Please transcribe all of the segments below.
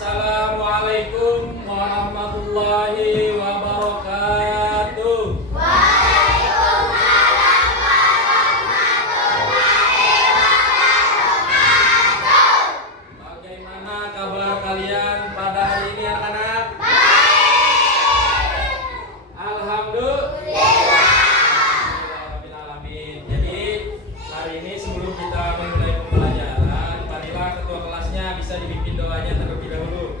Assalamualaikum warahmatullahi wabarakatuh. Waalaikumsalam warahmatullahi wabarakatuh. Bagaimana kabar kalian pada hari ini anak-anak? Baik. Alhamdulillah. Alhamdulillahirrahmanirrahim. Jadi hari ini sebelum kita memulai pembelajaran, marilah ketua kelasnya bisa dipimpin doanya terlebih dahulu.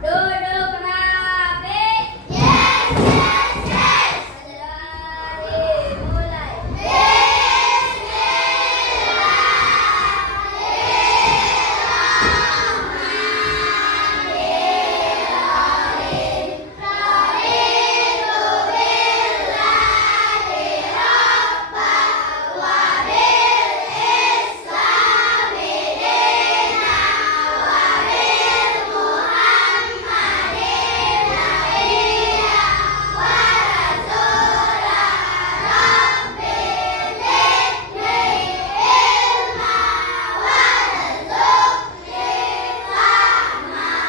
Duduk rapi. Yes, yes, yes. Dari mulai. Bismillahirrahmanirrahim. Raditu billahi rabban wa bil islami dinan wa bil Muhammadin nabiyyan wa rasulan rabbi zidni ilma warzuqni fahman.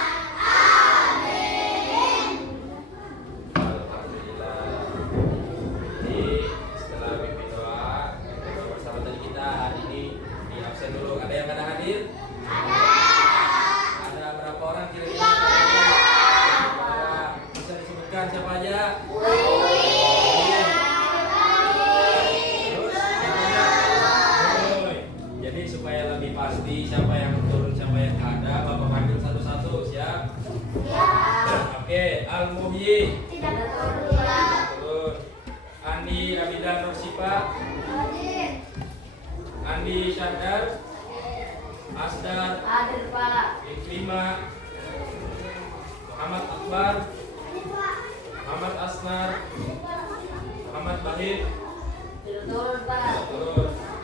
Amin. Alhamdulillah. Jadi setelah pimpin doa bersama tadi kita hari ini di absen dulu. Ada yang kada hadir? Ada berapa orang kira-kira? Orang. Bisa disebutkan siapa aja? Terus siapa aja? Boy. Jadi supaya lebih pasti siapa yang turun siapa yang ada, Bapak panggil satu-satu. Siap? Oke, Al-Muhyi. Turun. Andi Abida Nursifa, Andi Syadar, Asdar, Ikrimah, Muhammad Akbar, Muhammad Asnar, Muhammad Bahir. Turun.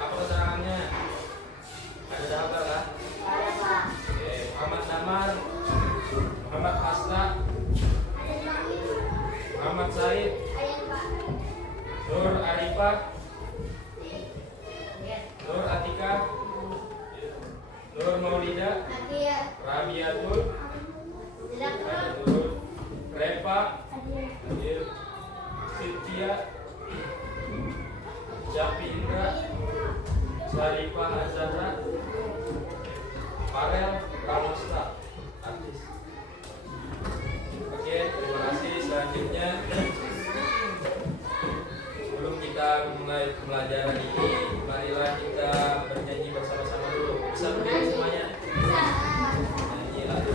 Apa keterangannya? Ada daftar lah. Oke, Muhammad Damar, Muhammad Hasta, Muhammad Said, Nur Arifah, Nur Atika, Nur Maulida, Rabiatul, Rabiatul, Repa, Sylvia, Japi Indra, Sarifah Azhara, Farel Pramusta, artis. Oke, terima kasih. Selanjutnya, sebelum kita mulai pembelajaran ini, marilah kita bernyanyi bersama-sama dulu. Bisa berdiri semuanya? Nyanyi lagu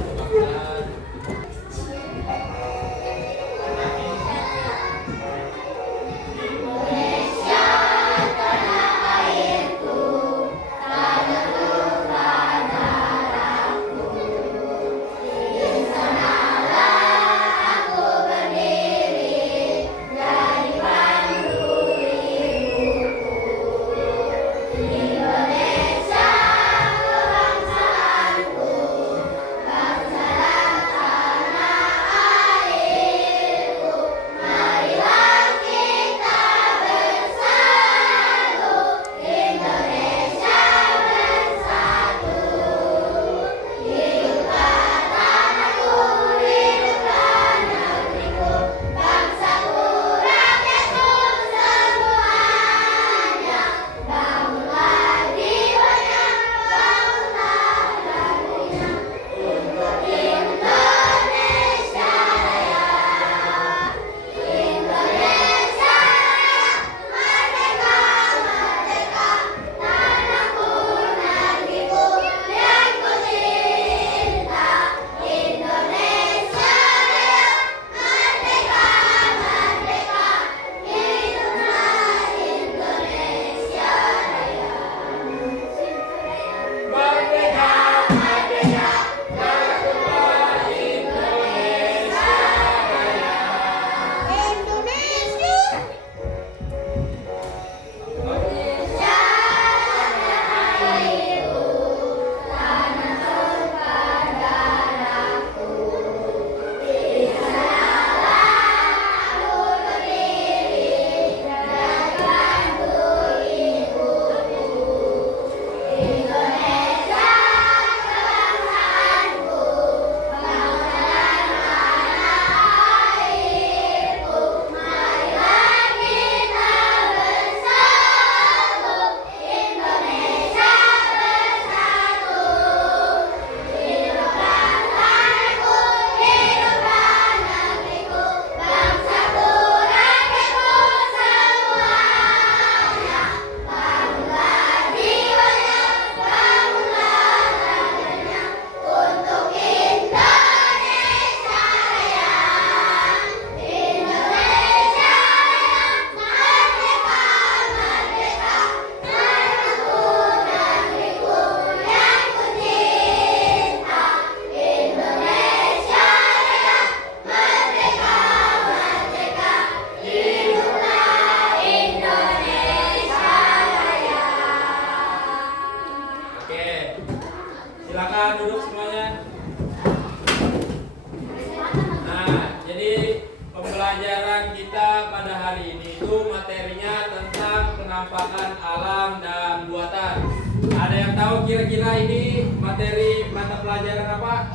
penampakan alam dan buatan. Ada yang tahu kira-kira ini materi mata pelajaran apa?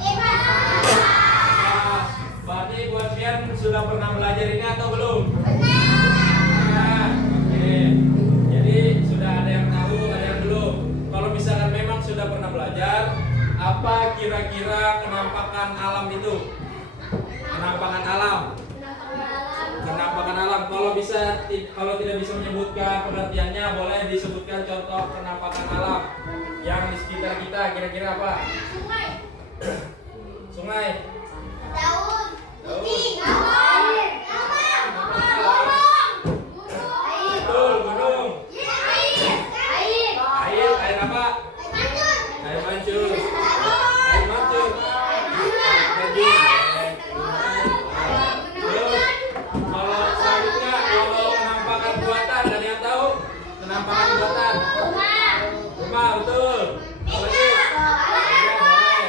Berarti buat Fian sudah pernah belajar ini atau belum? Nah, oke. Jadi sudah ada yang tahu, ada yang belum. Kalau misalkan memang sudah pernah belajar, apa kira-kira penampakan alam itu? Penampakan alam. Penampakan alam. Kalau tidak bisa menyebutkan pengertiannya, boleh disebutkan contoh penampakan alam yang di sekitar kita. Kira-kira apa? Sungai. Daun. Putih. Betul, gunung. Air apa? Air mancur. Air mancur. Terjun. Terus, kalau selanjutnya, kalau penampakan buatan, ada yang tahu? Penampakan buatan. Rumah, betul. Apa lagi? Ya, boleh.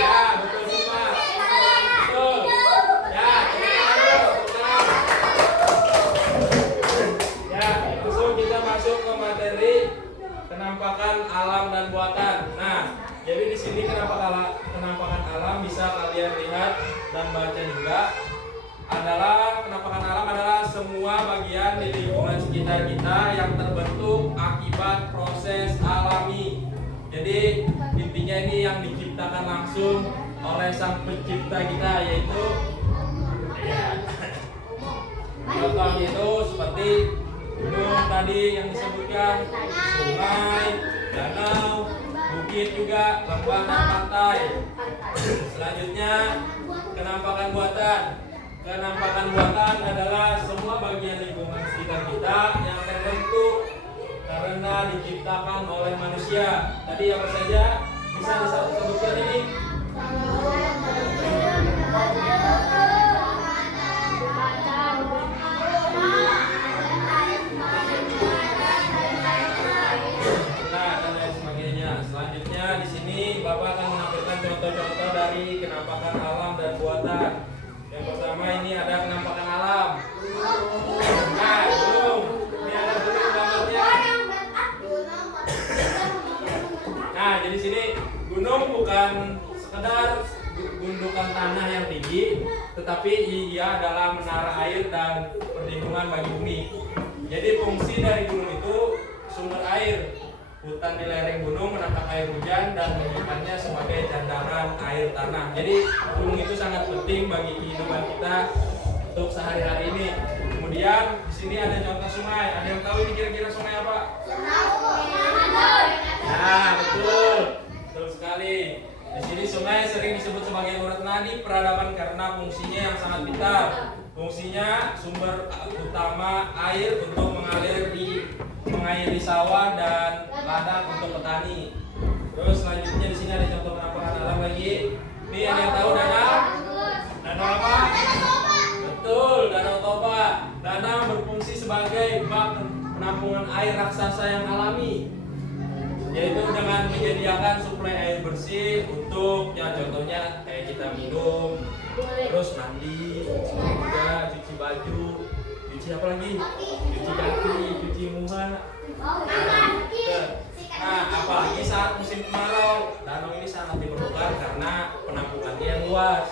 Ya, betul semua. Betul. Ya, ya, langsung kita masuk ke materi penampakan alam dan buatan. Nah, jadi di sini penampakan alam bisa kalian lihat dan baca juga. Penampakan alam adalah semua bagian di lingkungan sekitar kita yang terbentuk akibat proses alami. Jadi intinya ini yang diciptakan langsung oleh sang pencipta kita, yaitu contohnya itu seperti gunung tadi yang disebutkan, sungai, danau, bukit juga, lembah dan pantai. Selanjutnya penampakan buatan. Penampakan buatan adalah semua bagian lingkungan sekitar kita yang terbentuk karena diciptakan oleh manusia. Tadi apa saja bisa disebutkan ini? Nah, dan lain sebagainya. Selanjutnya di sini Bapak akan menampilkan contoh-contoh dari penampakan alam dan buatan. Yang pertama ini ada penampakan alam. Nah, gunung. Ini ada gunung gambarnya. Nah, jadi sini gunung bukan sekedar gundukan tanah yang tinggi, tetapi ia adalah menara air dan perlindungan bagi bumi. Jadi fungsi dari gunung itu sumber air. Hutan di lereng gunung menangkap air hujan dan menyimpannya sebagai cadangan air tanah. Jadi gunung itu sangat penting bagi kehidupan kita untuk sehari-hari ini. Kemudian di sini ada contoh sungai. Ada yang tahu ini kira-kira sungai apa? Nah, betul. Betul sekali. Di sini sungai sering disebut sebagai urat nadi peradaban karena fungsinya yang sangat vital. Fungsinya sumber utama air untuk mengairi sawah dan ladang untuk petani. Terus selanjutnya di sini ada contoh penampakan alam lagi. Ini ada yang tahu danau? Danau apa? Betul, Danau Toba. Danau berfungsi sebagai bak penampungan air raksasa yang alami, yaitu dengan menyediakan suplai air bersih untuk ya contohnya kayak kita minum, terus mandi, juga cuci baju, cuci apa lagi? Cuci kaki, cuci muka. Nah, apalagi saat musim kemarau, danau ini sangat diperlukan karena penampungannya yang luas.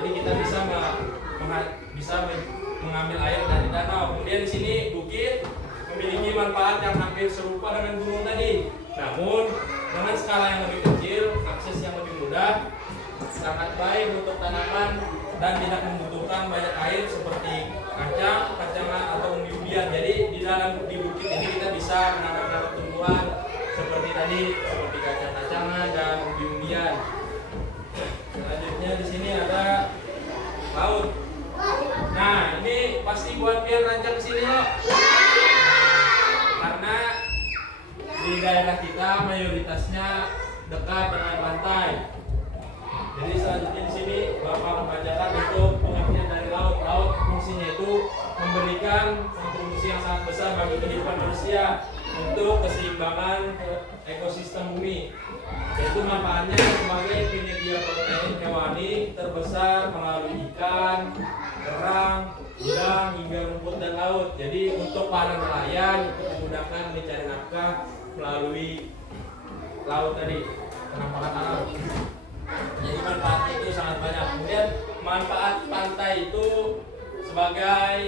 Jadi kita bisa mengambil air dari danau. Kemudian di sini bukit memiliki manfaat yang hampir serupa dengan gunung tadi. Namun dengan skala yang lebih kecil, akses yang lebih mudah, sangat baik untuk tanaman dan tidak membutuhkan banyak air seperti kacangan atau umbi-umbian. Jadi di bukit ini kita bisa menanam tumbuhan seperti tadi, seperti kacang-kacangan dan umbi-umbian. Selanjutnya di sini ada laut. Nah, ini pasti buat Pian rancang sini loh. Karena di daerah kita mayoritasnya dekat dengan pantai. Jadi selanjutnya di sini Bapak akan bacakan untuk pengertian dari laut. Laut fungsinya itu memberikan kontribusi yang sangat besar bagi kehidupan manusia untuk keseimbangan ekosistem bumi. Yaitu manfaatnya sebagai penyedia protein hewani terbesar melalui ikan, kerang, udang hingga rumput dan laut. Jadi untuk para nelayan untuk memudahkan mencari nafkah melalui laut tadi, penampakan alam. Jadi manfaat itu sangat banyak. Kemudian manfaat pantai itu sebagai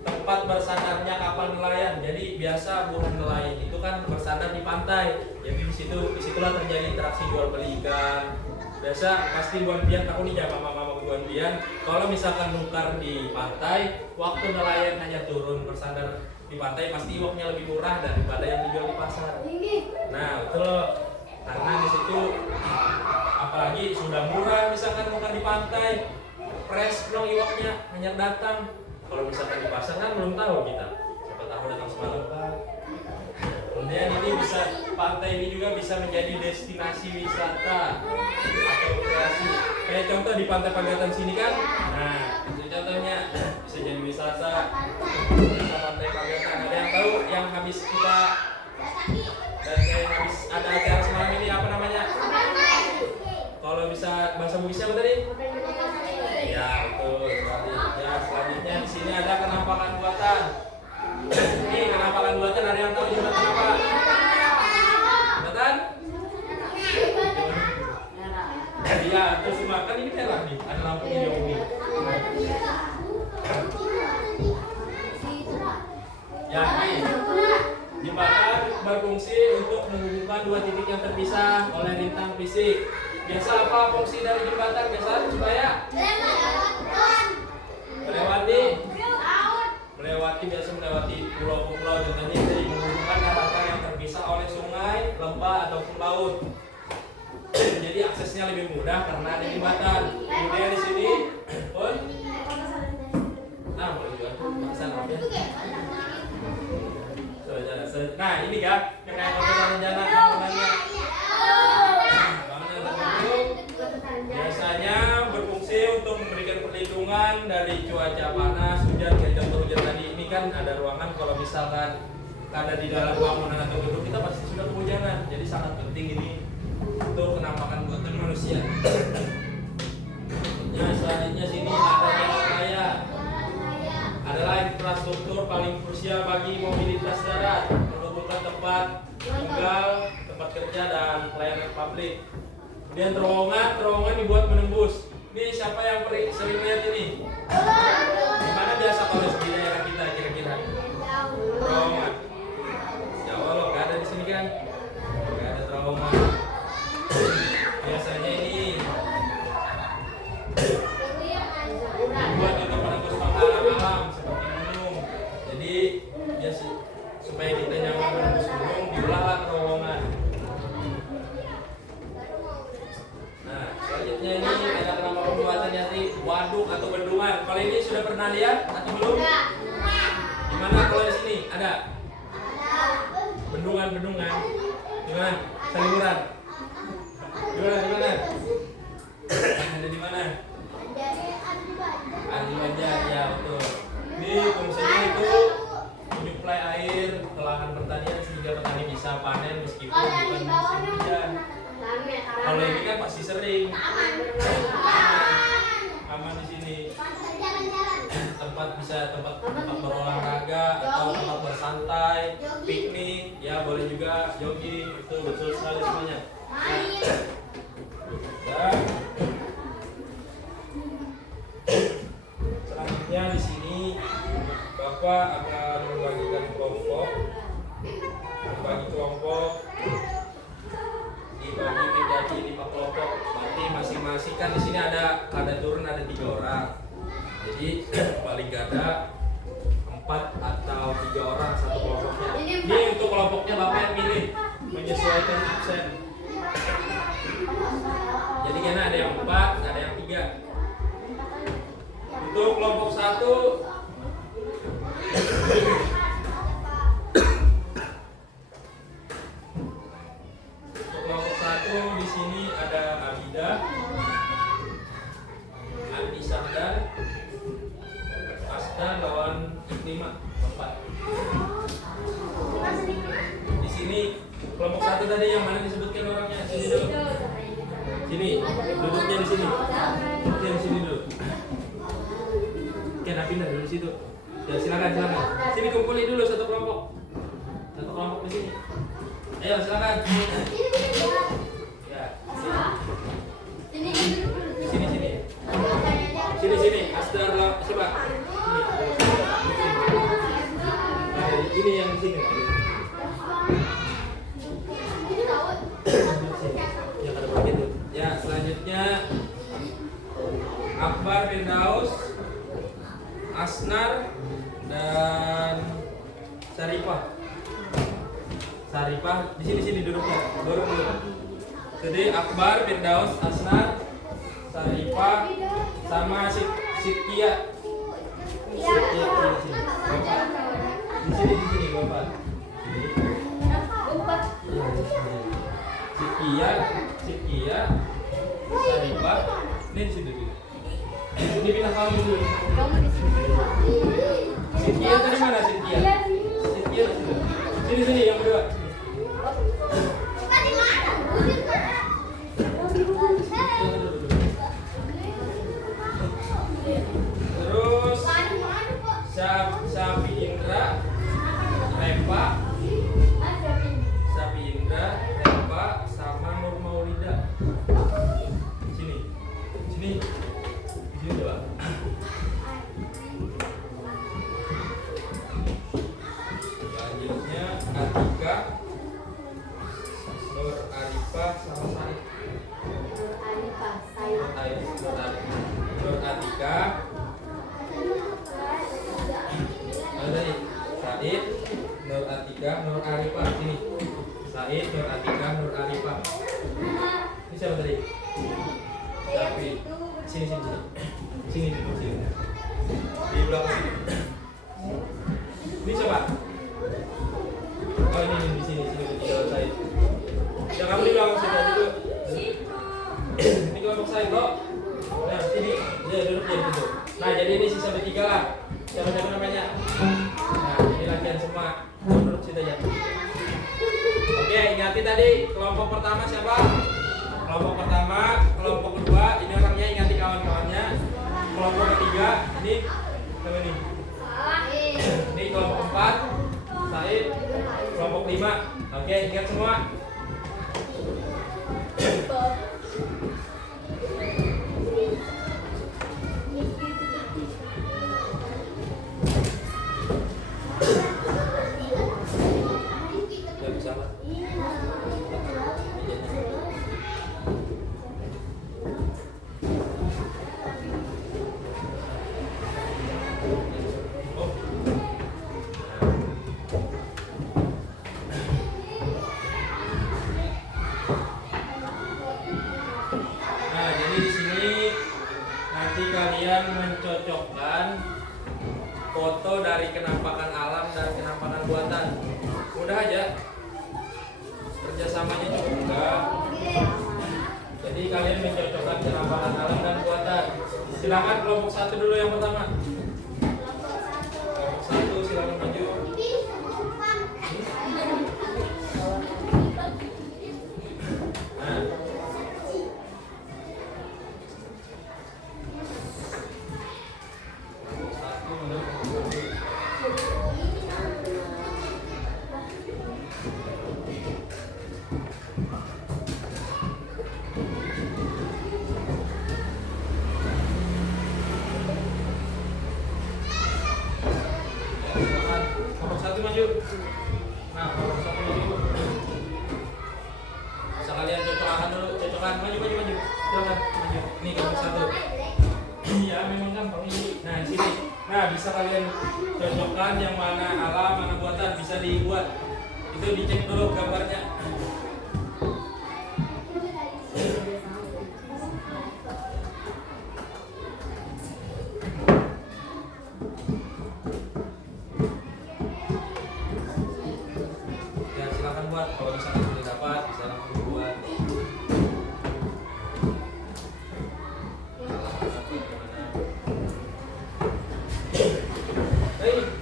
tempat bersandarnya kapal nelayan. Jadi biasa buruh nelayan itu kan bersandar di pantai. Jadi disitulah terjadi interaksi jual beli ikan. Biasa pasti buan bian, aku nih jaga mama buan bian. Kalau misalkan nukar di pantai, waktu nelayan hanya turun bersandar di pantai, pasti uangnya lebih murah daripada yang dijual di pasar. Nah betul, karena di situ apalagi sudah murah misalkan nukar di pantai, fresh dong iwaknya hanya datang. Kalau misalkan di pasar kan belum tahu kita, siapa tahu datang semalam kan. Kemudian ini bisa, pantai ini juga bisa menjadi destinasi wisata atau rekreasi. Kayak contoh di Pantai Pagatan sini kan, nah itu contohnya bisa jadi wisata Pantai Pagatan. Ada yang tahu yang habis kita dan kayak habis ada acara semalam ini apa namanya? Kalau bisa bahasa Bugisnya apa tadi? Ya betul sekali. Ya selanjutnya di sini ada kenampakan buatan. Ini kenampakan buatan, ada yang tahu jembatan apa? Jembatan? Iya, terus semua kan ini merah nih, ada lampu hijau ini. Ya, ini jembatan berfungsi untuk menghubungkan dua titik yang terpisah oleh rintang fisik. Biasa apa fungsi dari jembatan? Biasa supaya melewati pulau-pulau, contohnya jadi menghubungkan daratan yang terpisah oleh sungai, lembah ataupun laut. Jadi aksesnya lebih mudah karena ada jembatan. Kemudian di sini pun boleh juga bahasa apa ya? Nah ini kan terkait dengan rencana bangunannya. Bangunan tersebut biasanya berfungsi untuk memberikan perlindungan dari cuaca panas, hujan. Kayak contoh hujan tadi ini kan ada ruangan, kalau misalkan ada di dalam bangunan atau gedung kita pasti sudah kehujanan. Jadi sangat penting ini untuk kenampakan buatan manusia. Nah selanjutnya sini ada jalan raya. Adalah infrastruktur paling krusial bagi mobilitas darat, menghubungkan tempat tinggal, tempat kerja dan pelayanan publik. Kemudian terowongan dibuat menembus. Ini siapa yang sering lihat ini? Gimana biasa kalau di daerah kita kira-kira? Terowongan. Jawa loh, nggak ada di sini kan? Nggak ada terowongan. Biasanya ini dibuat untuk menembus pangkalan alam seperti gunung. Jadi biasa supaya kita nyaman menembus gunung, diulahlah terowongan. Nah selanjutnya ini ada nama pembuatan nyati waduk atau bendungan. Kalau ini sudah pernah lihat atau belum? Gimana kalau di sini ada bendungan? Gimana? Salimuran? Gimana? Ada di mana? Adi Banjar, ya betul. Ini fungsinya itu menyuplai air ke lahan pertanian sehingga petani bisa panen meskipun bukan musim hujan. Kalau ini kan pasti sering. Aman di sini. Tempat berolahraga atau tempat bersantai, piknik, ya boleh juga jogging, itu betul sekali semuanya. Dan selanjutnya di sini Bapak akan membagi kelompok dibagi menjadi 5 kelompok. Berarti masing-masing kan di sini ada turun ada 3 orang. Jadi paling gak ada 4 atau 3 orang satu kelompoknya. Ini untuk kelompoknya Bapak yang milih menyesuaikan absen. Jadi karena ada yang 4, ada yang 3. Untuk kelompok 1 di sini ada Abida, Andi Sandar, Asda lawan Iklimah 4. Di sini kelompok 1 tadi yang mana disebutkan orangnya? Sini dulu. Sini, duduknya di sini. Duduknya di sini dulu. Oke, nak pindah dulu situ. Ya silakan. Sini kumpulin dulu satu kelompok. Satu kelompok di sini. Ayo silakan. Ya. Sini. Asdar lah, coba. Ini yang di sini. Ya kada begitu. Ya, selanjutnya Akbar Firdaus, Asnar dan Saripah di sini duduknya. Duduk dulu. Jadi Akbar, Firdaus, Asnar, Saripah sama Sitkia. Di sini Bapak. Sitkia, Saripah, ini di sini dulu. Ini pindah kamu dulu. Sitkia dari mana Sitkia? Sitkia di sini. Sini yang berdua. Terus Sapi Indra, Rempa, sama Nur Maulida. Sini coba. Selanjutnya Atika, Nur Arifah sama Said. Nur Atika, Said, Nur Atika, Nur Arifah. Sini. Said, Nur Atika, Nur Arifah. Ini siapa tadi? Tapi sini. Sini. Di belakang sini. Ini siapa? Oh ini di sini di jalan Said. Ya kamu di belakang sini aja dulu. Ini kelompok Said kok. Nah sini, dia duduk di situ. Nah jadi ini sisa bertiga lah. Siapa namanya? Nah ini latihan semua. Duduk situ aja. Oke, ingati tadi kelompok pertama siapa? Kelompok pertama, kelompok kedua, ini orangnya ingati kawan-kawannya. Kelompok ketiga, ini siapa nih? Ini kelompok keempat, Said. Kelompok 5. Oke, ingat semua. Kalian mencocokkan foto dari kenampakan alam dan kenampakan buatan. Mudah aja. Kerjasamanya cukup mudah. Jadi kalian mencocokkan kenampakan alam dan buatan. Silakan kelompok 1 dulu yang pertama. Kelompok 1 silakan maju. Nah. Maju. Nah, kalau satu maju. Bisa kalian cocokan maju. Silakan maju. Ini kelompok 1. Iya, memang gampang ini. Nah, di sini. Nah, bisa kalian cocokkan yang mana alam, mana buatan, bisa dibuat. Itu dicek dulu gambarnya. Kalau misalkan sudah dapat, bisa langsung buat.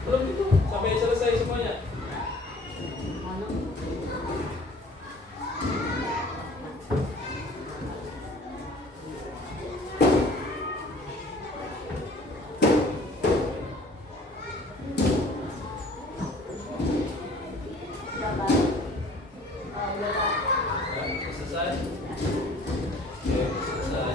Belum itu sampai selesai semuanya. selesai? Oke, selesai.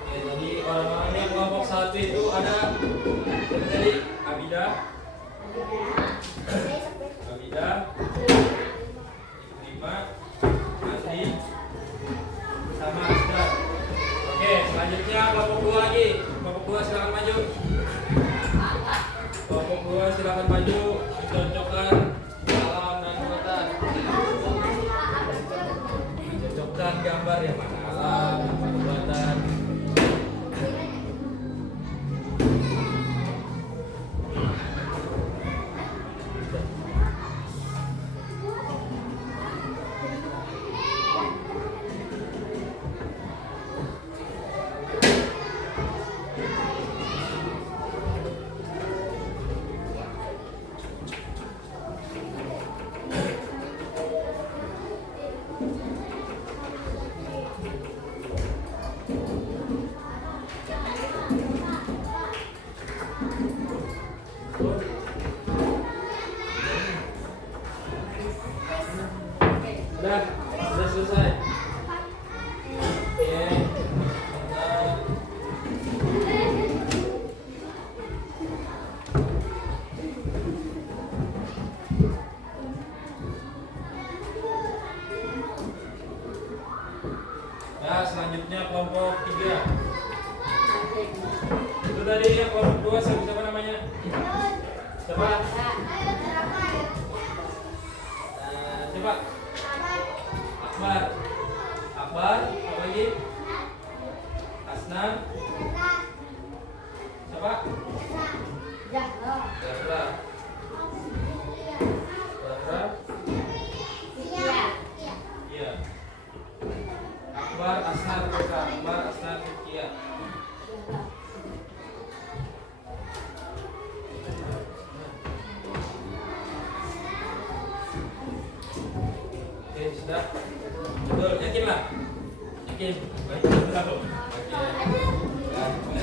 Oke, jadi orang-orangnya kelompok 1 itu ada siapa tadi? Abida, Ibrima, Asri, sama Asdar. Oke, selanjutnya kelompok 2 lagi. Kelompok 2 silakan maju. Kelompok 2 silakan maju. Dicocokkan alam dan buatan. Dicocokkan gambar yang mana alam, yang mana buatan. Sudah selesai. Oke, mantap. Nah, selanjutnya kelompok 3. Itu tadi yang kelompok 2 siapa namanya? Siapa? Coba. Akbar. Akbar, apa lagi? Asnan. Siapa? Zahra. Zahra. Iya. Akbar, Asnan, Akbar, Asnan, Iya. Oke, sudah. Betul, yakin lah? Yakin? Baik, tahu. Oke.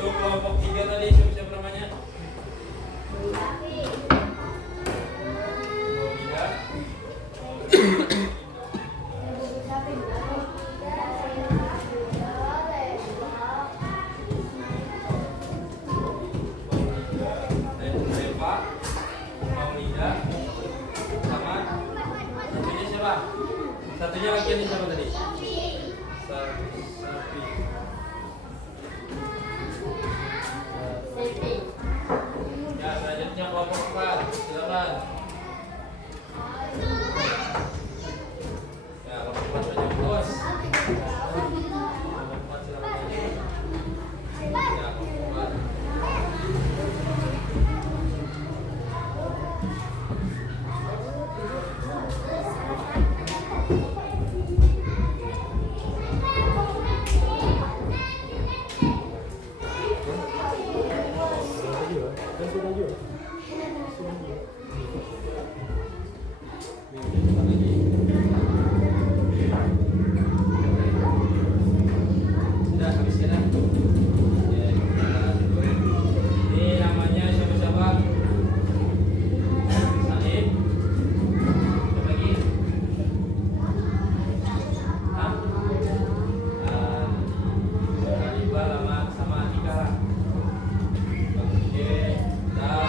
Untuk kelompok 3 tadi siapa namanya? Satunya lagi ini siapa tadi? Sapi. Ya, selanjutnya kelompok 4. Silakan. Ya, kelompok 4 saja bos. Kelompok 4 silakan. Ya, kelompok 4. Sudah habis ya? Ini namanya siapa-siapa? Said. Siapa lagi? Hah? Iqbal sama Atika. Oke, dah.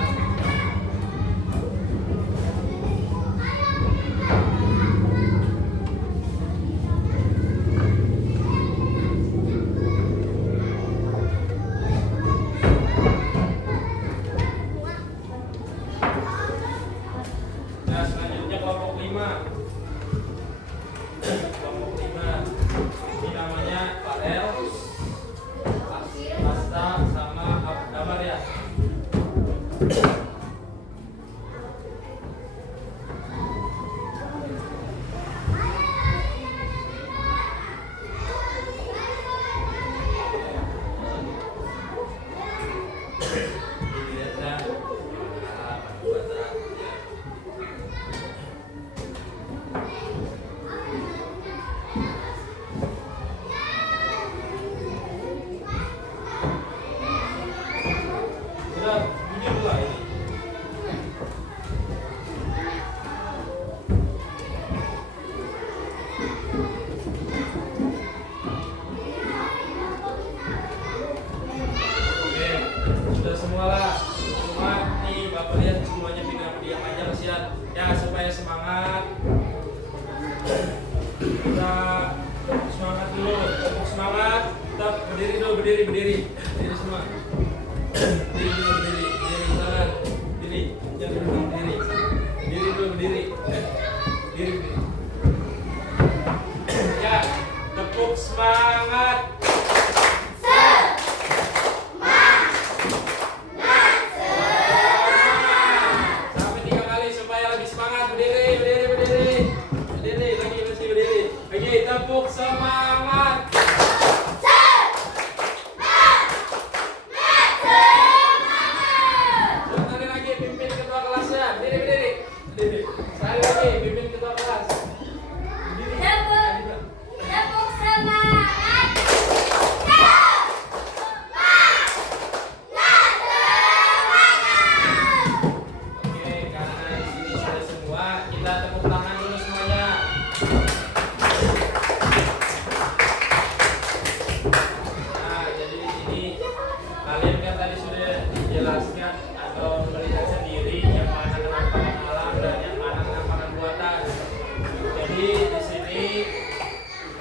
berdiri, berdiri. Berdiri semua. Berdiri dulu, berdiri. Berdiri sana. Berdiri. Jangan dulu berdiri. Berdiri dulu, berdiri. Berdiri, berdiri. Ya, tepuk semangat. Sampai 3 kali supaya lebih semangat. Berdiri, berdiri, berdiri. Berdiri, lagi masih berdiri. Lagi tepuk semangat. Sekali lagi pimpin ketua kelasnya. Berdiri, berdiri. Berdiri. Sekali lagi pimpin ketua kelas. Berdiri. Tepuk semangat. Oke, karena di sini sudah semua, kita tepuk tangan dulu semuanya. Nah, jadi di sini kalian kan tadi sudah dijelaskan atau melihat sendiri yang mana penampakan alam dan yang mana penampakan buatan. Jadi di sini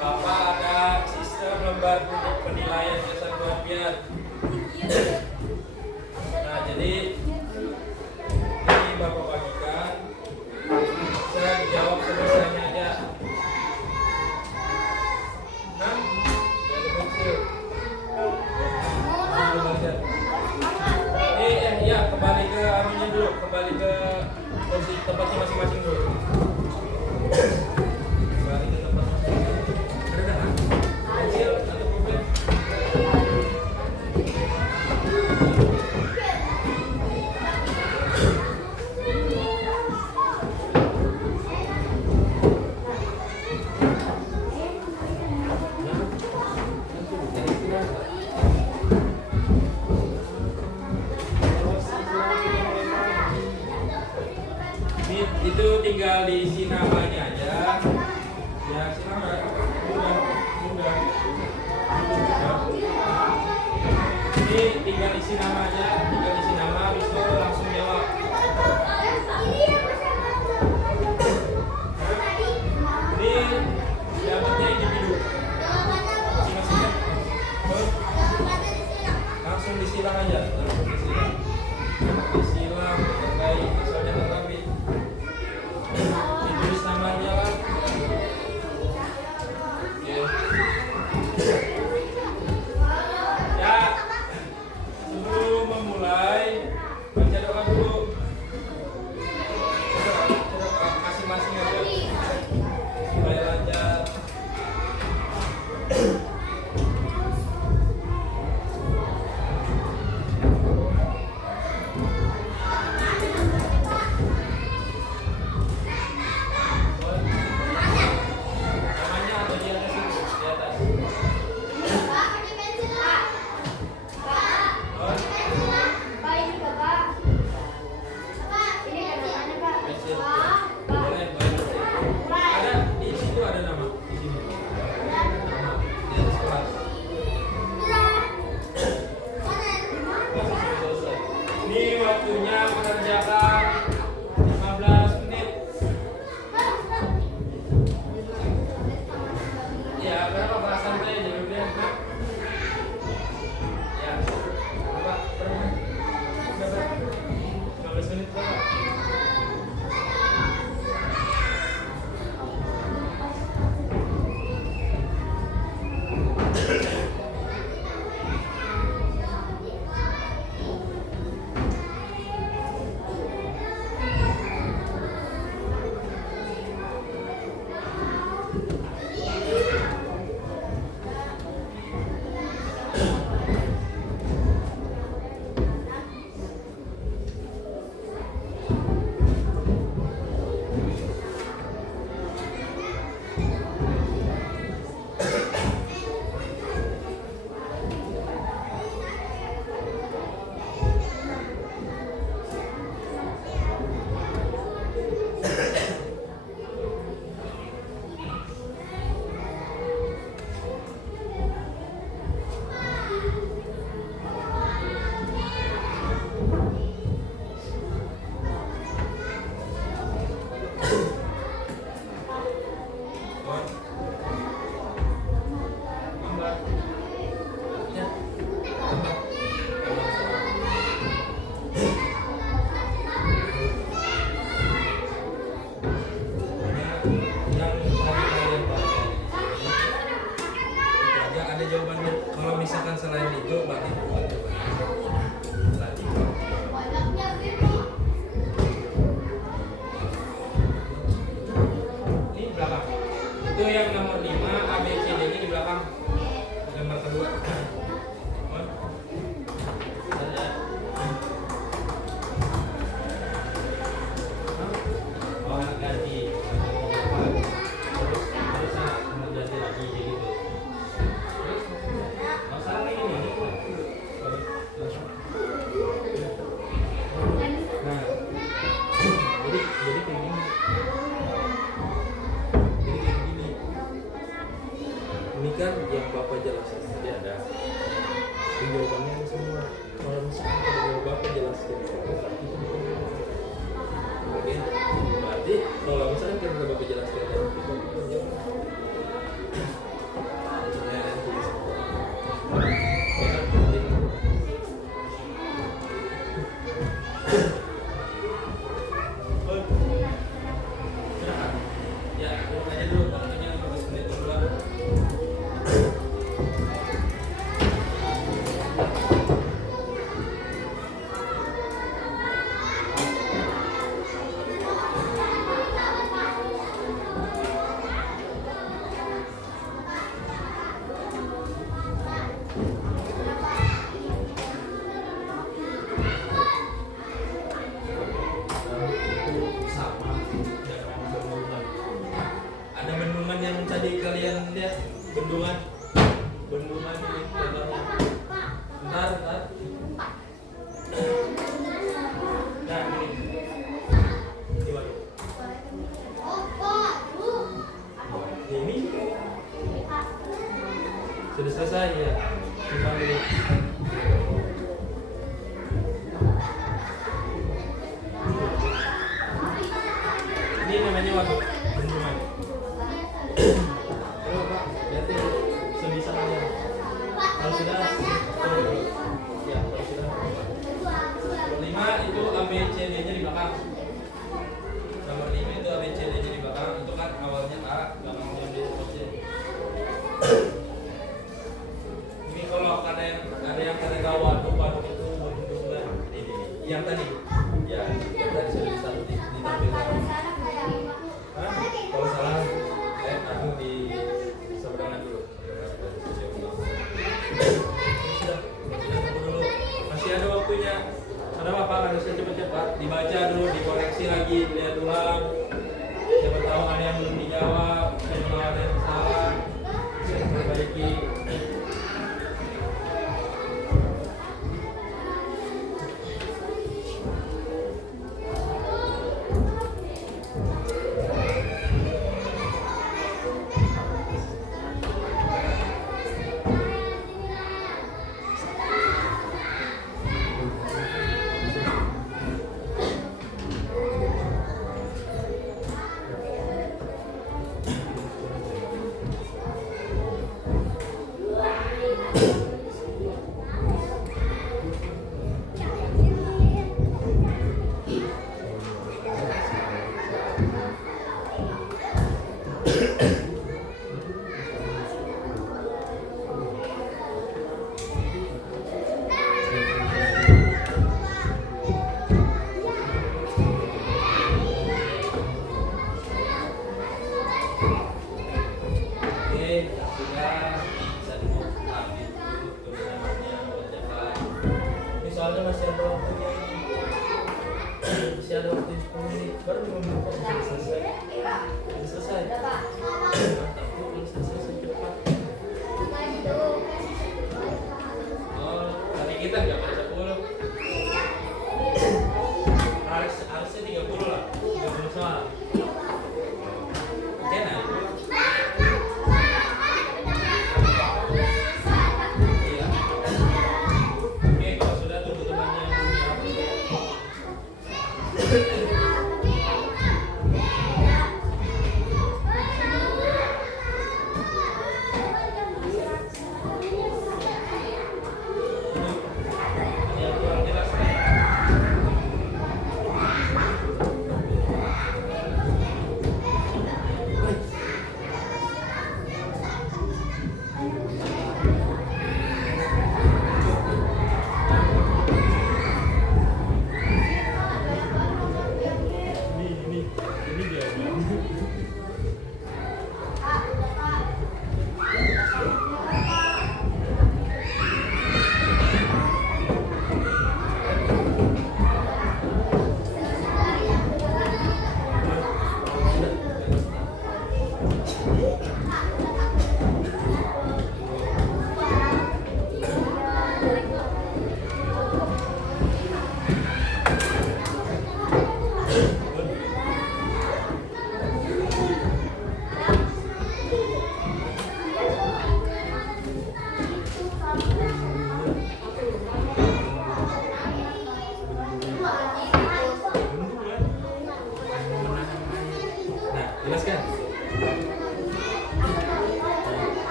Bapak ada sistem lembar untuk penilaian jasa kewajiban. Nah, jadi ini Bapak bagikan. Saya jawab sebisanya aja. Nah, jadi kecil. Ya, kembali ke anunya dulu, kembali ke posisi tempatnya masing-masing dulu. Kembali ke tempat masing-masing. Ada dah? Kecil atau problem? Itu tinggal diisi namanya aja. Ya, silakan. Mudah, mudah. Ini tinggal isi nama aja, tinggal isi nama, habis itu langsung jawab. Ini dapatnya individu. Masing-masing ya? Langsung disilang aja, langsung disilang. Disilang, baik, misalnya tetapi ditulis namanya lah. Oke. Ya, sebelum memulai baca doa dulu. Doa masing-masing aja supaya lancar. batik bukan batik. Banyaknya gitu. Ini belakang. Itu yang nomor 5 A B C D nya di belakang. Gambar kedua. Oh, ganti. Terus ganti lagi jadi gitu. Terus masalah ini nih. Nah, jadi kayak gini. Jadi kayak gini. Ini kan yang Bapak jelaskan tadi ada jawabannya semua. Kalau misalkan kalau Bapak jelaskan itu bukan. Oke, berarti kalau misalkan kita Bapak jelaskan itu bukan jawaban. Ya, urut aja dulu, waktunya 15 menit dulu. Sama dengan bendungan. Ada bendungan yang tadi kalian lihat, bendungan ini contohnya. Bentar. Nah, ini waduh. Ini sudah selesai ya. Simpan dulu. Ini namanya waduk, bendungan. Coba Pak, lihatin sebisa kalian. Kalau sudah, ya kalau sudah. Nomor 5 itu A B C D nya di belakang. Nomor 5 itu A B C D nya di belakang. Itu kan awalnya A, belakangnya B, C. Ini kalau ada yang tahu waduk itu bendungan. Ini yang tadi. Ya, yang tadi sudah ditampilkan. Hah? Kalau salah, aku di seberangan dulu. Sudah, tunggu dulu. Masih ada waktunya. Ada apa? Harusnya cepat-cepat. Dibaca dulu, dikoreksi lagi, lihat ulang. Siapa tahu ada yang belum dijawab, siapa tahu ada yang salah, bisa diperbaiki. Soalnya masih ada waktunya, masih ada waktu 10 menit, baru 5 menit kok sudah selesai. Sudah selesai. Tapi belum selesai cepat. Oh, tadi kita nggak baca 10. Harusnya 30 lah, 30 soal. Oke, nah.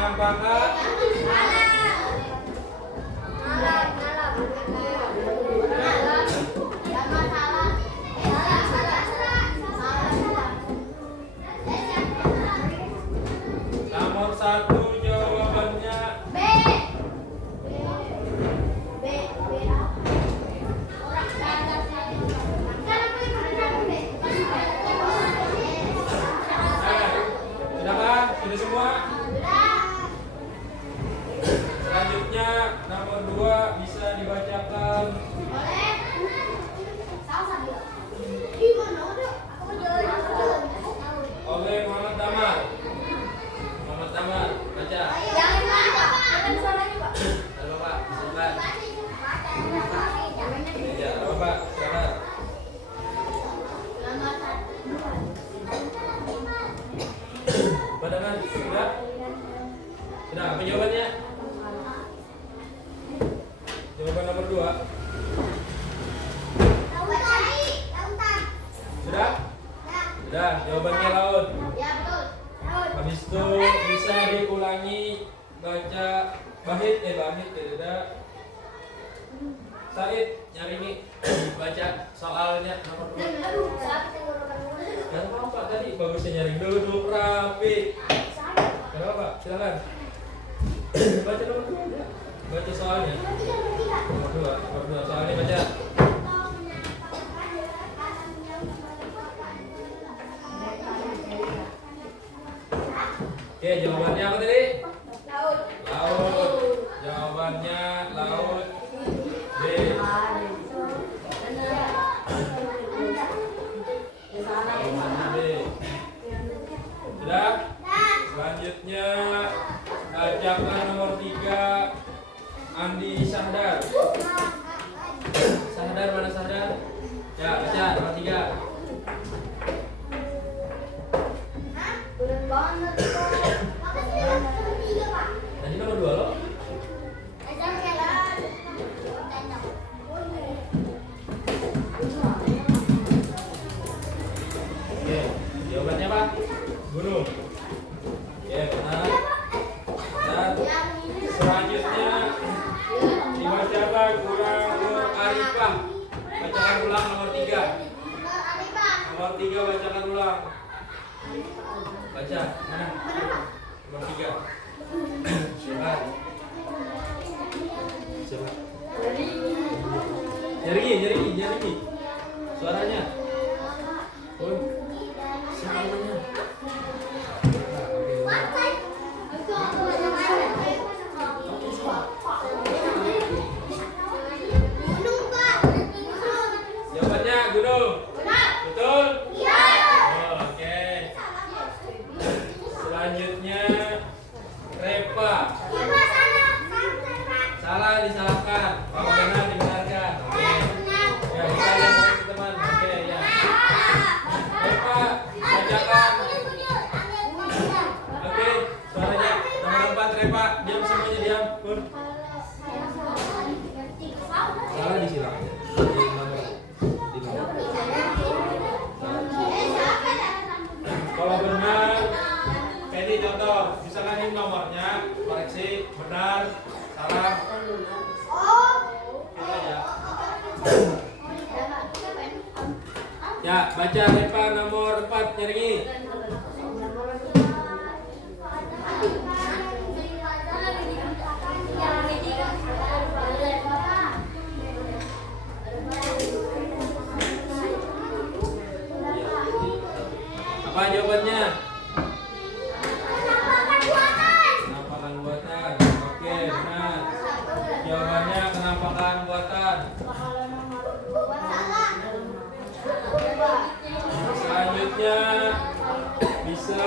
penampakan nomor 1 jawabannya sudah kan? Sudah semua? Selanjutnya nomor 2 bisa dibacakan oleh Muhammad Damar. Muhammad Damar, baca. Halo Pak, silakan. Ya, halo Pak, silakan. Badangan, sudah? Sudah, apa jawabannya? Jawaban nomor 2. Sudah? Sudah, jawabannya laut. Habis itu bisa diulangi baca bahit tidak. Said nyari nih baca soalnya nomor 2. Kenapa Pak tadi bagusnya nyari duduk rapi. Kenapa Pak? Silakan. Baca nomor 2 aja. Baca soalnya. Nomor 2 soalnya baca. Oke, jawabannya apa tadi? Laut. Jawabannya laut. B. Jawabannya B. Sudah? Selanjutnya bacakan nomor 3 Andi Sahdar. Sahdar mana Sahdar? Ya, baca nomor 3. Tadi nomor 2 loh. Oke, jawabannya apa? Gunung. Oke, benar. Dan selanjutnya dibacakan ulang Nur Arifah. Bacakan ulang nomor 3. Nomor 3 bacakan ulang. Baca, mana? Nomor 3. Siapa? Siapa? Nyari. Suaranya. Oh. Siapa namanya? Jawabannya gunung. Betul? Oke. Selanjutnya Repa. Salah disalahkan. Kalau benar dibenarkan. Oke. Ya, kita lihat teman-teman. Oke, ya. Repa, bacakan. Oke, suaranya nomor 4 Repa. Diam semuanya, diam. Pun. Salah disilang aja. Di nomor. Kalau benar, ini contoh. Misalkan ini nomornya, koreksi benar, salah. Kita aja. Ya, baca Repa nomor 4 nyari. Apa jawabannya? Penampakan buatan. Oke, benar. Jawabannya penampakan buatan. Selanjutnya bisa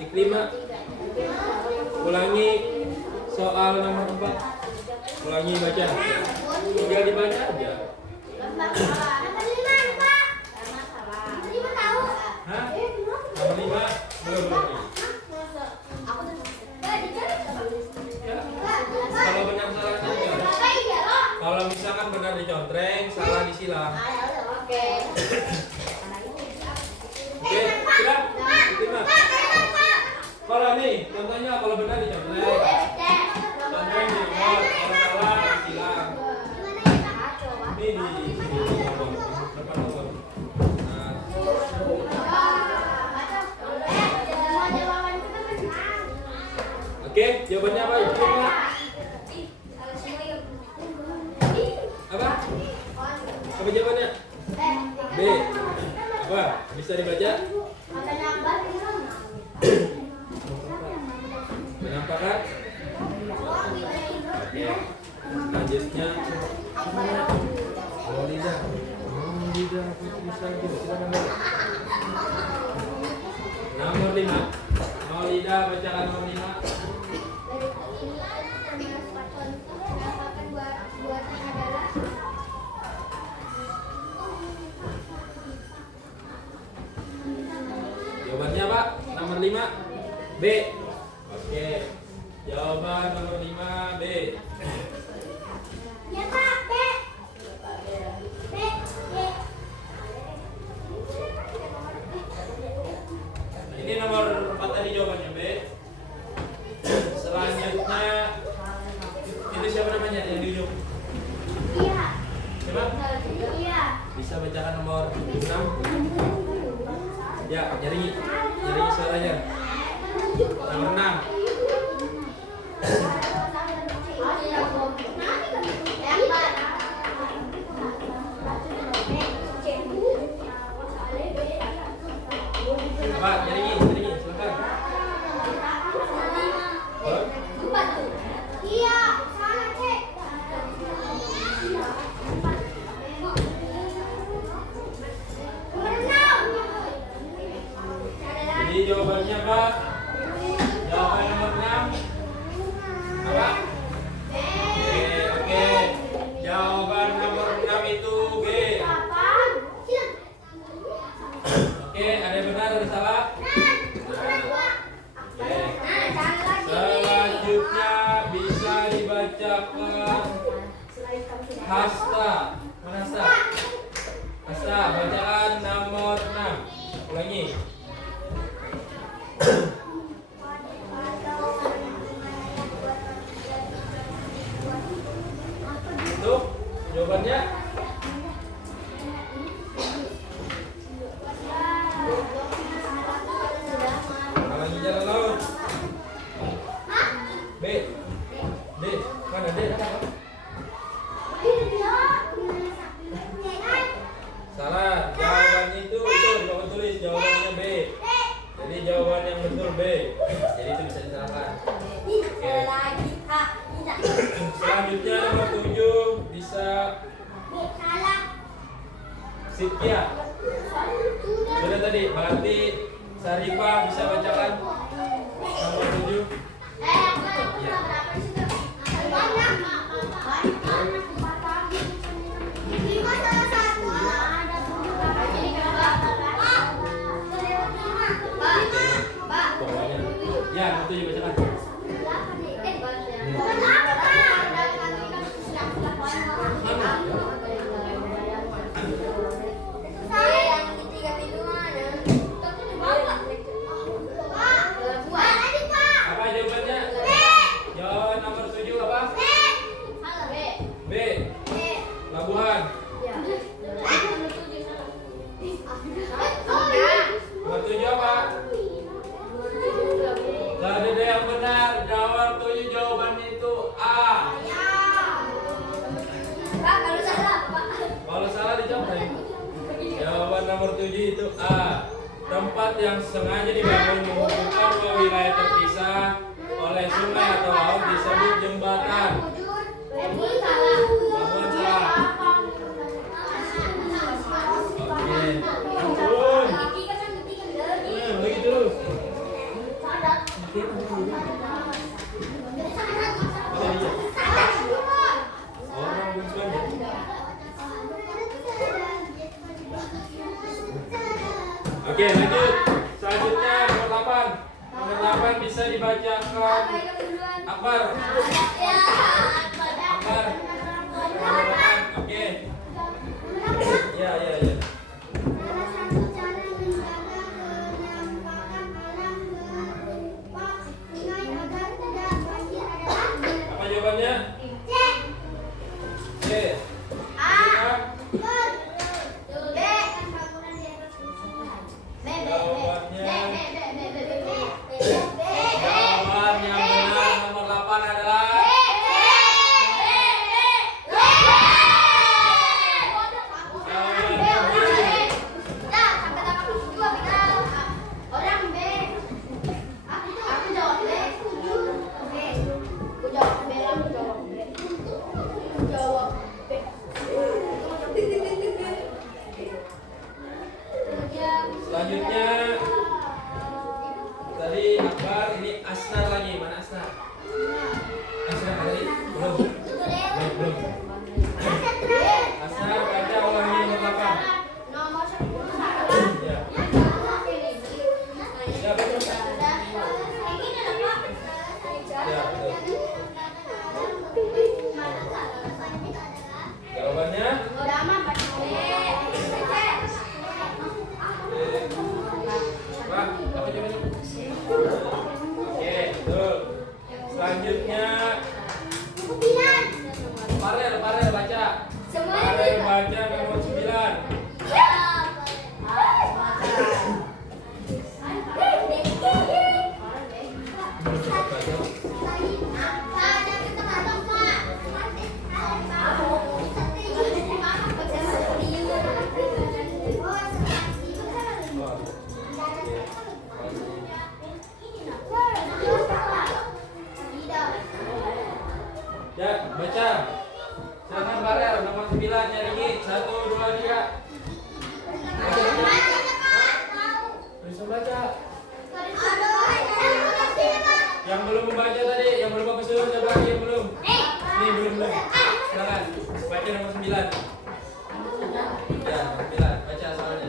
Iklima. Ulangi soal nomor 4. Ulangi baca. Tinggal dibaca aja. Hah? Nomor 5 belum. Ya. Kalau benar salahnya aja. Kalau misalkan benar dicontreng, salah disilang. Oke. Oke, sudah? Iklima. kalau benar dicontreng. Contreng di remote, kalau salah silang. Ini di nomor depan nomor. Nah, oke, jawabannya apa? Ibu apa? Apa? Apa jawabannya? B. Apa? Bisa dibaca? Menampakkan? Oke. Selanjutnya Maulida. Maulida Putri Salju. Silakan dulu. Nomor 5. Maulida bacakan nomor 5. Jawabannya apa? Nomor 5 B. Oke. Jawaban nomor 5 B. Ya Pak, B. B. Ini nomor 4 tadi jawabannya B. Selanjutnya itu siapa namanya yang di ujung? Iya. Siapa? Iya. Bisa bacakan nomor 6? Ya, nyari suaranya. Nomor 6. Apa? Nyari, silakan. Oh, Iya, sana cek. jadi jawabannya apa? Jawaban nomor 6 apa? Oke. Jawaban nomor 6 itu B. Oke, ada yang benar, ada yang salah? Oke. Selanjutnya bisa dibacakan Hasta. Mana Hasta? Hasta, bacaan nomor 6. Ulangi. Itu jawabannya. Halangi jalan laut. B. D. Mana D? Salah. Jawabannya itu betul. Bapak tulis jawabannya B. Jadi jawaban yang betul B. Jadi itu bisa disalahkan. Oke. Selanjutnya nomor 7 bisa Sitya. Sudah tadi, berarti Sarifah bisa bacakan nomor 7. Ya, nomor 7 bacakan. Apa jawabannya? Jawaban nomor 7 apa? B. Labuhan. Nomor 7 apa? Gak ada yang benar. Jawab 7 jawabannya itu A. Kalau salah dicontreng. Jawaban nomor 7 itu A. Tempat yang sengaja dibangun menghubungkan dua wilayah terpisah oleh sungai atau laut disebut jembatan. Labuhan salah. Oke. Ampun. Lagi terus. Orang bukan. Oke, lanjut. Selanjutnya nomor 8. Nomor 8 bisa dibacakan Akbar. Akbar. Nomor 8. Oke. Ya. Salah satu cara menjaga kenampakan alam berupa sungai agar Jawabannya C. C. A. Kita B. jawaban yang benar nomor 8 adalah selanjutnya tadi Akbar, ini Asnar lagi. Mana Asnar? Asnar tadi belum. Belum. Asnar baca ulangi nomor 8. Nomor 10 Ya. Ya, betul. Ya, betul. Jawabannya Pak, apa jawabannya? Oke, betul. Selanjutnya Farel baca. Farel baca nomor 9. Ya, baca. Silakan Farel nomor 9 nyari 1 2 3. Bisa baca. Yang belum membaca tadi, yang belum aku suruh coba lagi yang belum. Nih belum. Silakan baca nomor 9. Ya, nomor 9. Baca soalnya.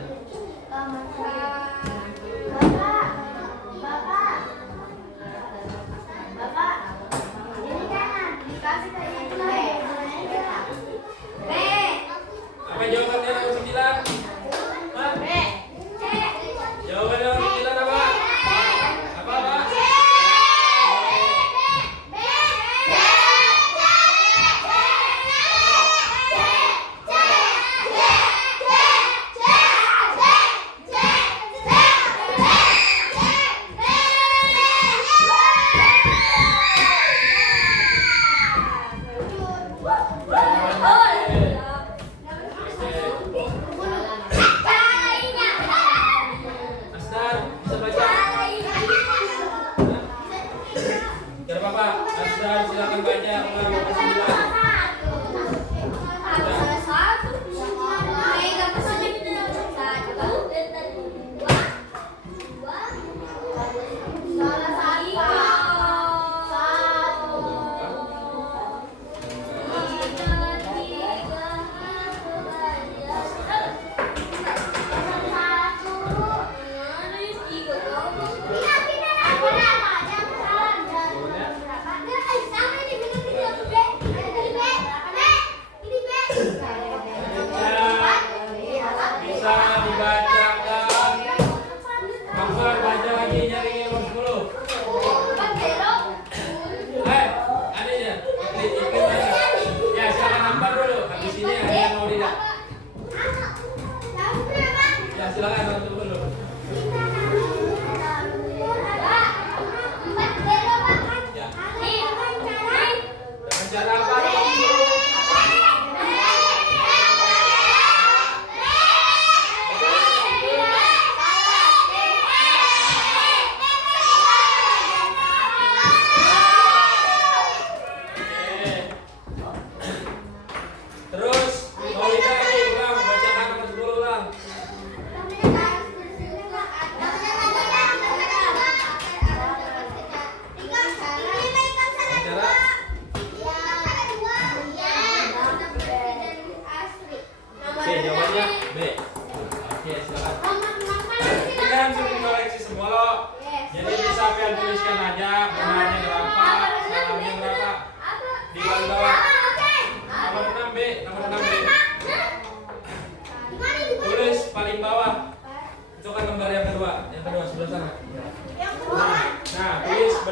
Apa jawabannya nomor 9? Hah? Jawabannya nomor 9 apa? Apa, Pak? Asnar, bisa baca? Tidak apa-apa. Asnar, silakan baca ulang nomor 9.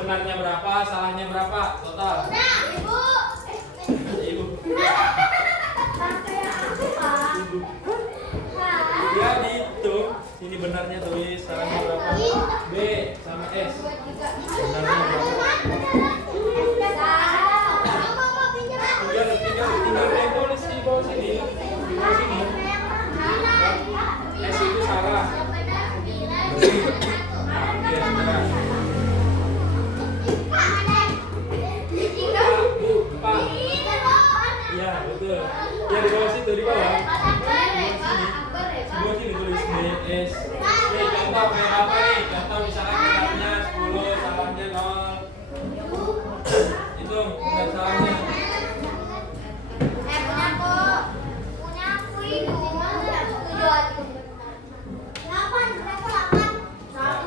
benarnya berapa, salahnya berapa total? Ibu. Ibu. Pakai apa, Pak? Ya dihitung. Ini benarnya tulis, salahnya berapa? B sama S. Benarnya berapa? Tinggal tulis di bawah sini. Di bawah sini. S itu salah. Pak. Iya betul. Ya di bawah situ, di bawah. Di bawah sini tulis B S. Nih contoh kayak apa nih? Contoh misalnya benarnya 10, salahnya 0. Hitung benar salahnya.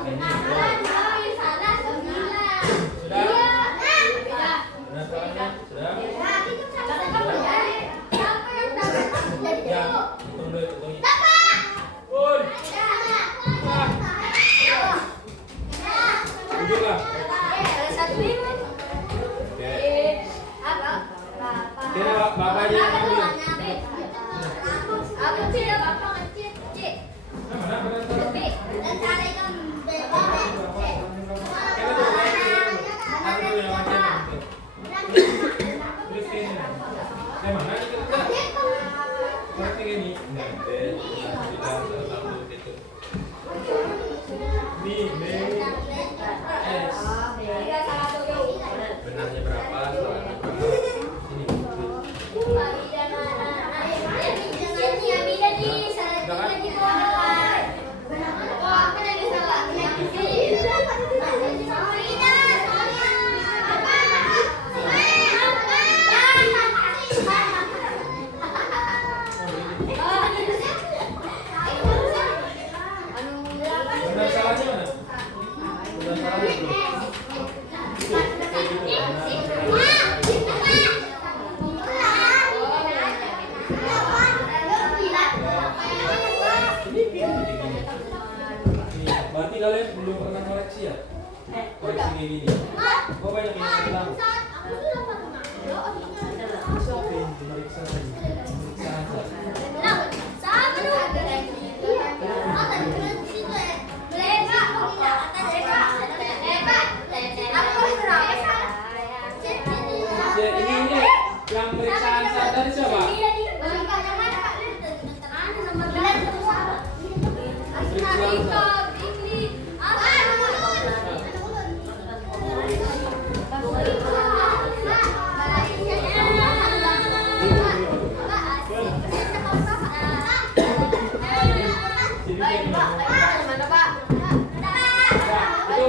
Benar salahnya sudah. Ya, hitung dulu hitungnya. Woi. Tujuh lah. Oke. Kira bapak aja yang ambil. Mana benar salahnya? Mana nih kita? Berarti ini. Nah, nih, B, S. Benarnya berapa? Salahnya berapa? Sini. Benar salahnya mana? Benar salahnya belum. Berarti kalian belum pernah koreksi ya? Koreksi kayak gini. Kok banyak yang bilang? Siapa yang memeriksa tadi? Memeriksa aja. Ya, ini yang periksaan saat tadi siapa?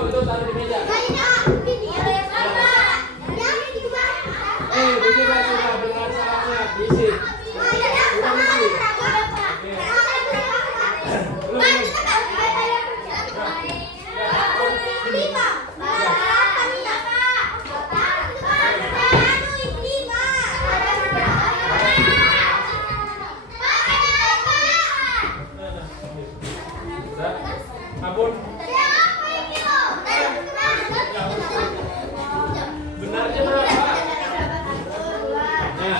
Itu taruh di meja. Sudah benar salahnya diisi. Ampun. Benarnya berapa? Nah,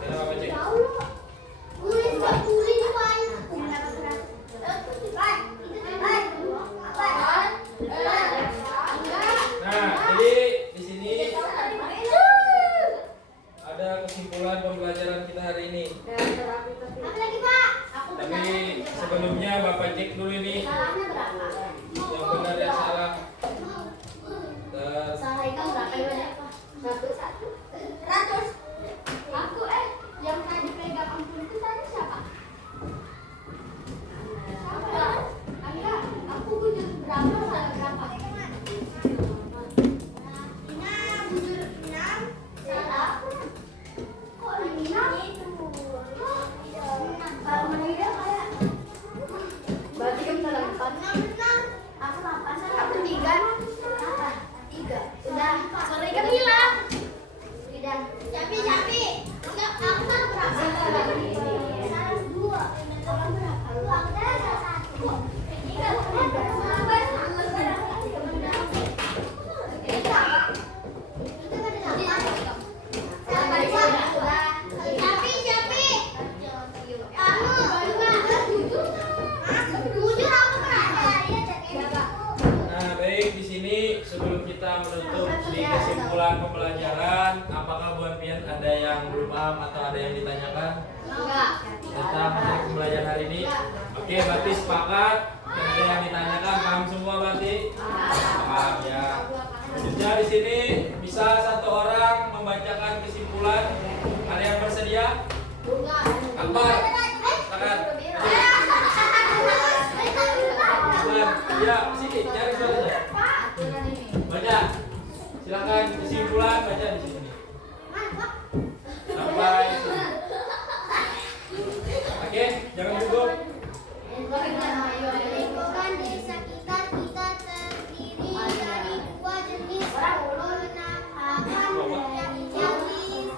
Kita Bapak cek. Nah, jadi di sini ada kesimpulan pembelajaran kita hari ini. Tapi sebelumnya Bapak cek dulu ini yang benar dan salah. Yang tadi pegang ampun itu tadi siapa? Angga, aku bujur berapa salah berapa? Bujur 6 salah. Kok 6 itu? Kalau menurut kayak berarti kamu salah 4. Aku 8 salah. Aku 3. 3. Sudah. Sorry Kamila. Tidak. Capi. Enggak, aku salah berapa? Salah 2. Salah berapa? Aku salah 1. Nah, baik, di sini sebelum kita menutup di kesimpulan pembelajaran, apakah Buan Pian ada yang belum paham atau ada yang ditanyakan tentang materi pembelajaran hari ini? Oke, berarti sepakat. Dan ada yang ditanyakan, paham semua berarti? Paham ya. Selanjutnya di sini bisa satu orang membacakan kesimpulan. Ada yang bersedia? Akbar, silakan. Ya, sini, cari suaranya. Baca. Silakan kesimpulan baca di sini. Sampai sini. Oke, jangan gugup. Lingkungan di sekitar kita terdiri dari 2 jenis penampakan yang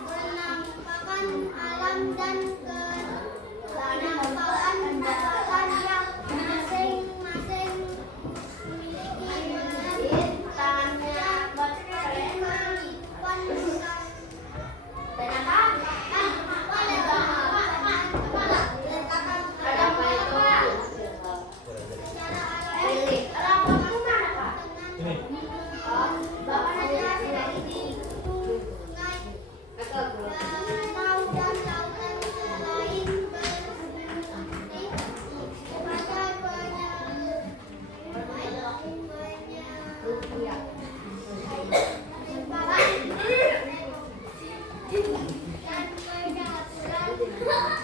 menampakkan alam dan penampakan yang masing-masing memiliki tanda Ini.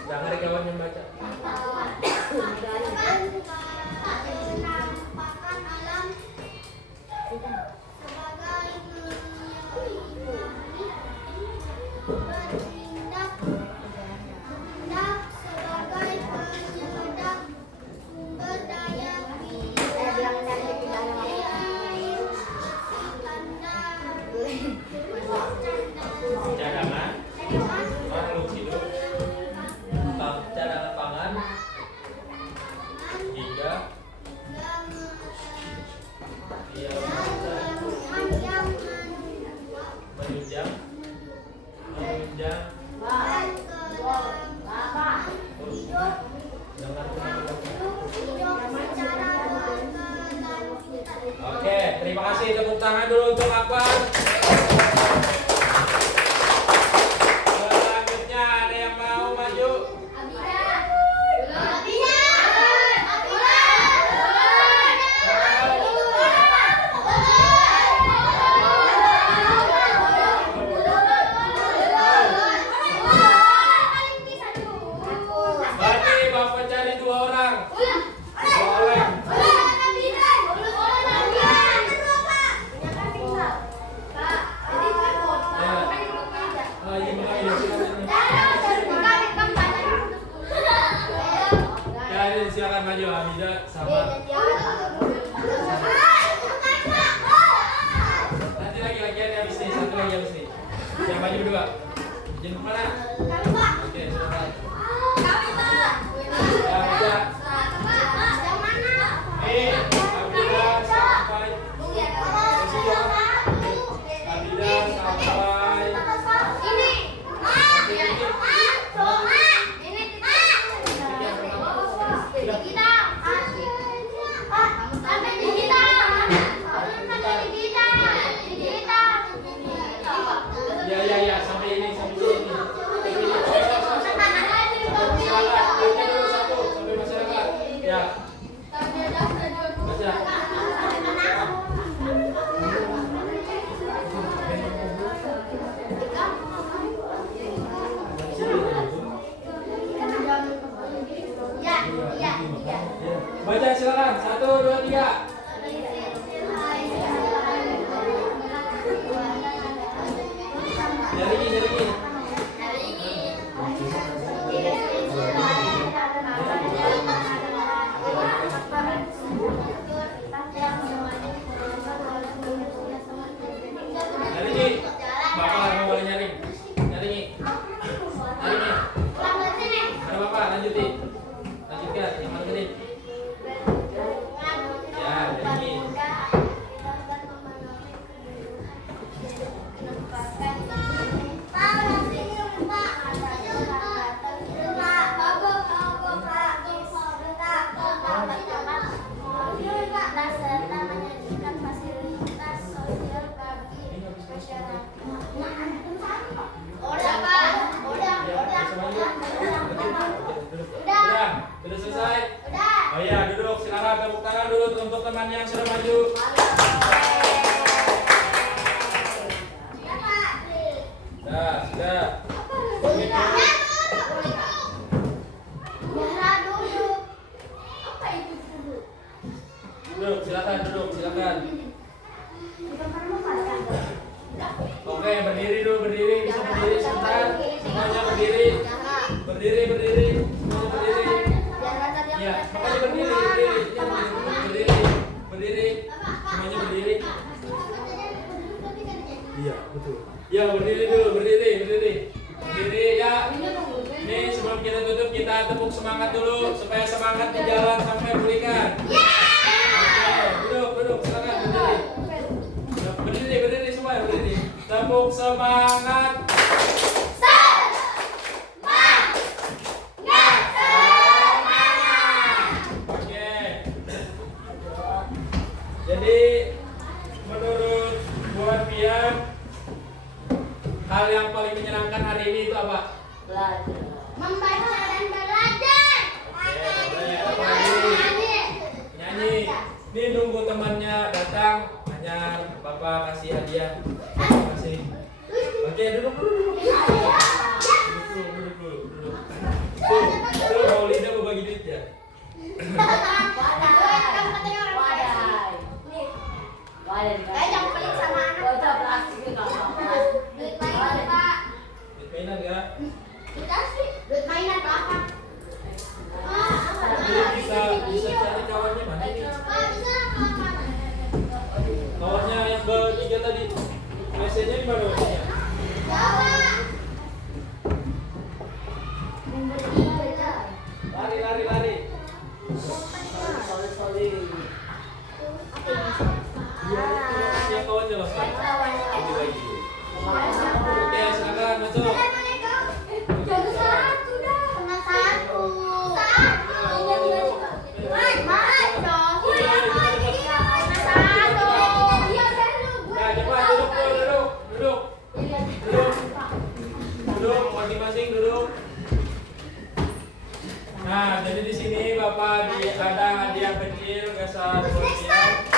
Jangan kawan yang baca. penampakan alam sebagai bertindak sebagai penyedap sumber daya Cadangan. Makhluk hidup. Cadangan pangan. 3. Dia menunjang. Oke, terima kasih, tepuk tangan dulu untuk Akbar. Selanjutnya ada yang mau maju? Berarti Bapak cari 2 orang. 2 orang. Ya, silakan maju Hamida sama. Nanti lagi ada habis nih, satu lagi habis nih. Yang maju berdua. Izin mana? Oke, silakan. Hamida. Hamida sampai. Hamida sampai. Ini. 2, 3. Jaringi. Jaringi. Bapak mau boleh nyaring. Jaringi. Ada bapak, lanjutin. Lanjutkan, yang mana tadi? Ya, jaringi. Sudah selesai? Oh iya, duduk. Silakan tepuk tangan dulu untuk teman yang sudah maju. Sudah. Duduk, silakan. Oke, berdiri dulu, bisa berdiri sebentar. Semuanya berdiri. Berdiri. Semuanya berdiri. Ya, makanya berdiri. Semuanya berdiri. Iya, betul. Ya, berdiri dulu, berdiri ya. Nih, sebelum kita tutup, kita tepuk semangat dulu supaya semangat di jalan sampai pulihkan. Oke, duduk, silakan berdiri. Berdiri semua, berdiri. Tepuk semangat. Jadi menurut Buat Pian, hal yang paling menyenangkan hari ini itu apa? Belajar. Membaca dan belajar. Nyanyi. Ini nunggu temannya datang, Anyar, Bapak kasih hadiah. Kasih. Oke, duduk. Tuh, Maulida mau bagi duit ya? Jangan pelit sama anak. Duit mainan, Pak. Duit mainan enggak? Dikasih. Duit mainan apa? Bisa cari kawannya mana ini? Kawannya yang bertiga tadi. WC-nya di mana WC-nya? Lari. Yang kawannya loh sekarang. Oke, silakan masuk. Duduk, masing-masing duduk. Nah, jadi di sini Bapak ada hadiah kecil kesan sosial.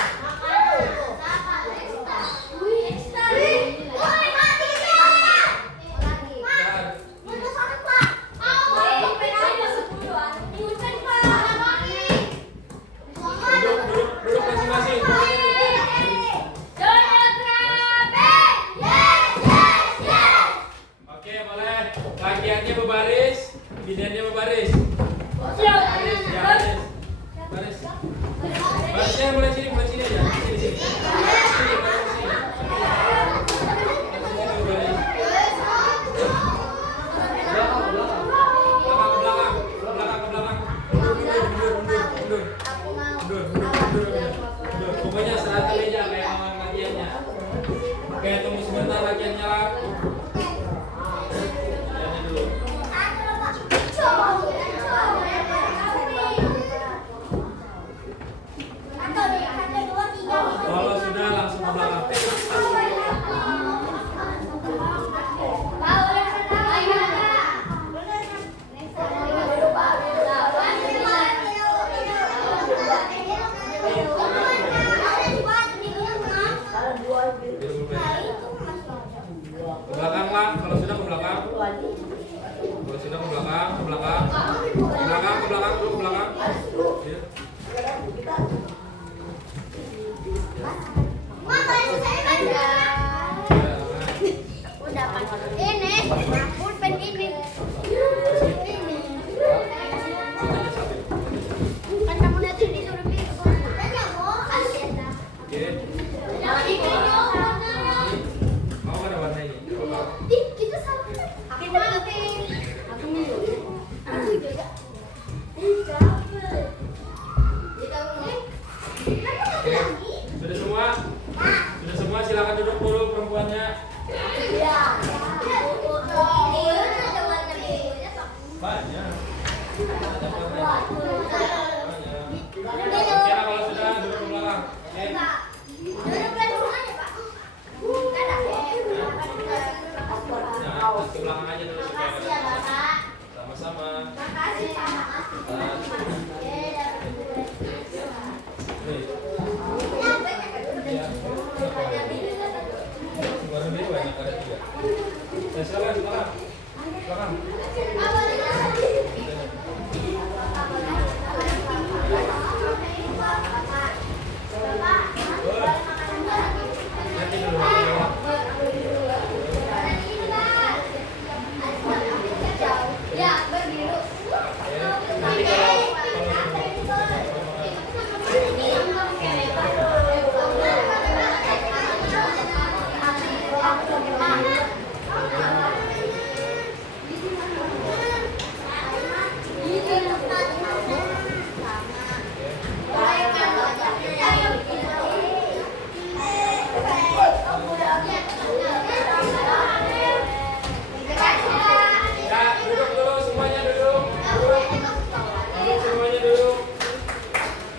Duduk masing-masing. Oke, boleh. Laki-laki berbaris, biniannya berbaris. Baris. Barisnya mulai sini aja. Sini. Belakang. Pokoknya serata meja kayak orang latihannya. Oke, tunggu sebentar latihan nyala. Latihannya dulu. Kalau sudah langsung ke belakang. Ke belakang lah, kalau sudah ke belakang. Kalau sudah ke belakang. Ke belakang dulu, ke belakang. Ya. Oke, sudah semua? Sudah semua, silakan duduk dulu perempuannya. Banyak. Ada banyak. Oke, kalau sudah duduk ke belakang. Oke. Nah, ke belakang aja dulu supaya sama-sama. Warna biru banyak, ada 3. Silakan, silakan. Silakan. Nanti dulu. Ya, berbiru. Nanti kalau ya, duduk dulu semuanya, duduk. Duduk semuanya, duduk.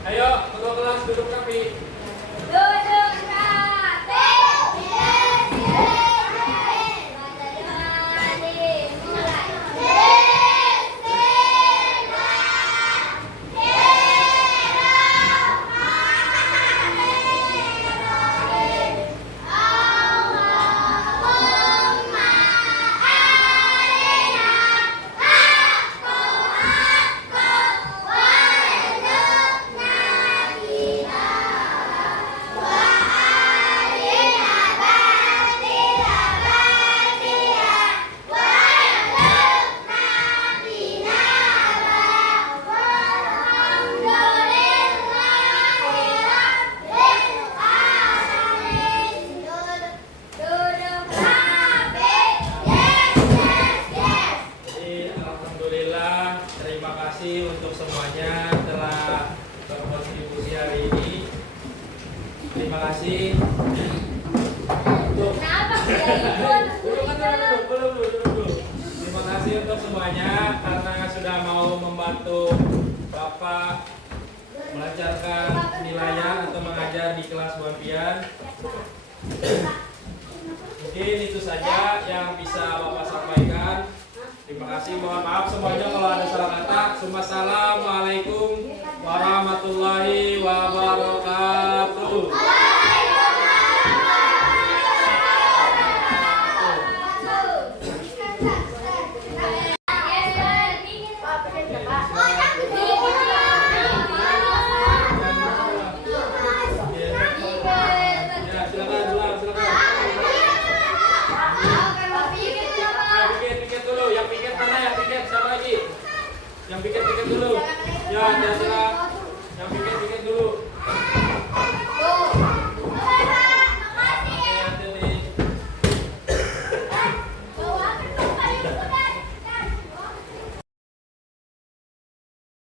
Ayo, ketua kelas duduk rapi. Alhamdulillah, terima kasih untuk semuanya telah berkontribusi hari ini. Terima kasih. Duduk. Duduk. Terima kasih untuk semuanya karena sudah mau membantu Bapak melancarkan penilaian atau mengajar di kelas Buanpian. Mungkin itu saja yang bisa Bapak sampaikan. Terima kasih, mohon maaf semuanya kalau ada salah kata. Wassalamualaikum warahmatullahi wabarakatuh. Ya, silakan dulu, silakan. Piket dulu, yang piket mana? Yang piket siapa lagi? Yang piket dulu. Ya, terserah.